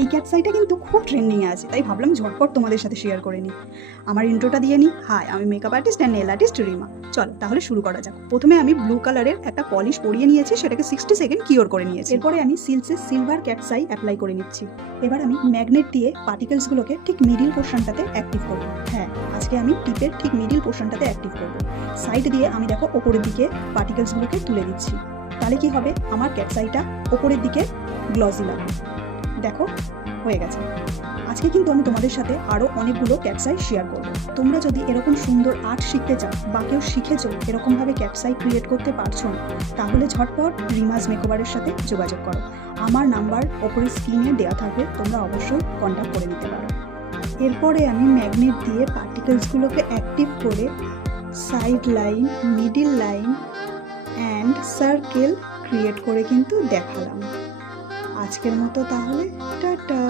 এই ক্যাটস আইটা কিন্তু খুব ট্রেন্ডিংয়ে আছে, তাই ভাবলাম ঝটপট তোমাদের সাথে শেয়ার করে নিই। আমার ইন্ট্রোটা দিয়ে নিই। হাই, আমি makeup artist and nail artist Rima. চল তাহলে শুরু করা যাক। প্রথমে আমি ব্লু কালারের একটা পলিশ পরিয়ে নিয়েছি, সেটাকে 60 সেকেন্ড কিওর করে নিয়েছি। এরপরে আমি সিলসের সিলভার ক্যাটস আই অ্যাপ্লাই করে নিচ্ছি। এবার আমি ম্যাগনেট দিয়ে পার্টিকেলসগুলোকে ঠিক মিডিল পোর্শনটাতে অ্যাক্টিভ করব। হ্যাঁ, আজকে আমি টিপের ঠিক মিডিল পোর্শনটাতে অ্যাক্টিভ করব। সাইড দিয়ে আমি দেখো ওপরের দিকে পার্টিকেলসগুলোকে তুলে দিচ্ছি। তাহলে কি হবে, আমার ক্যাটস আইটা ওপরের দিকে গ্লসি লাগবে। দেখো হয়ে গেছে। আজকে কিন্তু আমি তোমাদের সাথে আরও অনেকগুলো ক্যাটস আই শেয়ার করবো। তোমরা যদি এরকম সুন্দর আর্ট শিখতে চাও বা কেউ শিখেছো এরকমভাবে ক্যাটস আই ক্রিয়েট করতে পারছো না, তাহলে ঝটপট রিমাজ মেকওভারের সাথে যোগাযোগ করো। আমার নাম্বার ওপরে স্ক্রিনে দেওয়া থাকবে, তোমরা অবশ্যই কন্ট্যাক্ট করে নিতে পারো। এরপরে আমি ম্যাগনেট দিয়ে পার্টিকেলসগুলোকে অ্যাক্টিভ করে side line, middle line and circle create করে কিন্তু দেখালাম। আজকের মতো তাহলে টাটা।